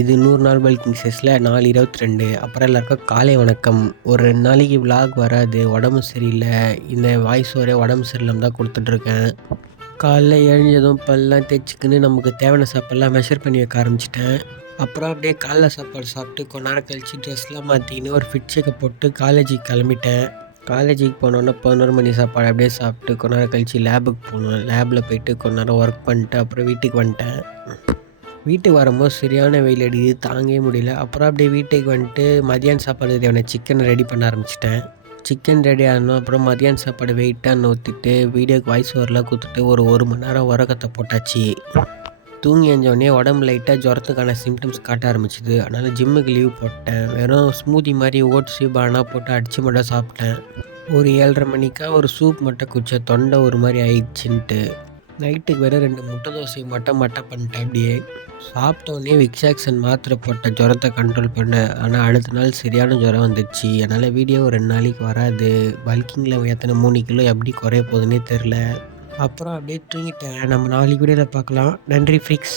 இது 100 நாள் பல்கிங் செஸ்ல நாள் 22. அப்புறம் எல்லாருக்கும் காலை வணக்கம். ஒரு 2 நாளைக்கு விலாக் வராது. உடம்பு சரியில்லை. இந்த வாய்ஸ் ஒரே உடம்பு சரியில்லாம தான் கொடுத்துட்ருக்கேன். காலைல எழுந்ததும் பல்லாம் தேய்ச்சிக்கின்னு நமக்கு தேவையான சாப்பாடெல்லாம் மெஷர் பண்ணி வைக்க ஆரம்பிச்சிட்டேன். அப்புறம் அப்படியே காலைல சாப்பாடு சாப்பிட்டு கொஞ்ச நேரம் கழிச்சு ட்ரெஸ்லாம் மாற்றிக்கின்னு ஒரு ஃபிட் செக்கப் போட்டு காலேஜுக்கு கிளம்பிட்டேன். காலேஜுக்கு போனோன்னே 11 மணி சாப்பாடு அப்படியே சாப்பிட்டு கொஞ்ச நேரம் கழிச்சு லேபுக்கு போனோம். லேபில் போயிட்டு கொஞ்ச நேரம் ஒர்க் பண்ணிட்டு அப்புறம் வீட்டுக்கு வந்துட்டேன். வீட்டுக்கு வரும்போது சரியான வெயில் அடிக்குது, தாங்கவே முடியல. அப்புறம் அப்படியே வீட்டுக்கு வந்துட்டு மதியான சாப்பாடு தேவையான சிக்கனை ரெடி பண்ண ஆரம்பிச்சிட்டேன். சிக்கன் ரெடி ஆகணும். அப்புறம் மதியான சாப்பாடு வெயிட்டாக ஊற்றிட்டு வீடியோக்கு வாய்ஸ் ஓவர்லாம் கொடுத்துட்டு ஒரு மணி நேரம் உறக்கத்தை போட்டாச்சு. தூங்கி எழுந்தோடனே உடம்பு லைட்டாக ஜுரத்துக்கான சிம்டம்ஸ் காட்ட ஆரம்பிச்சிது. அதனால் ஜிம்முக்கு லீவ் போட்டேன். வெறும் ஸ்மூதி மாதிரி ஓட்ஸு பானா போட்டு அடித்து மட்டும் சாப்பிட்டேன். ஒரு 7:30 மணிக்கா ஒரு சூப் மட்டும் குடித்தேன். தொண்டை ஒரு மாதிரி ஆயிடுச்சுன்ட்டு. நைட்டுக்கு வேறு 2 முட்டை தோசையை மட்டும் பண்ணிட்டேன். அப்படியே சாப்பிட்டோன்னே விக்ஸாக்சன் மாத்திரை போட்ட ஜுரத்தை கண்ட்ரோல் பண்ணேன். ஆனால் அடுத்த நாள் சரியான ஜுரம் வந்துடுச்சு. அதனால் வீடியோ ஒரு 2 நாளைக்கு வராது. பல்கிங்கில் எத்தனை 3 கிலோ எப்படி குறைய போகுதுன்னே தெரில. அப்புறம் அப்படியே தூங்கிட்டேன். நம்ம நாளைக்கு வீடியோவில் பார்க்கலாம். நன்றி ஃப்ரிக்ஸ்.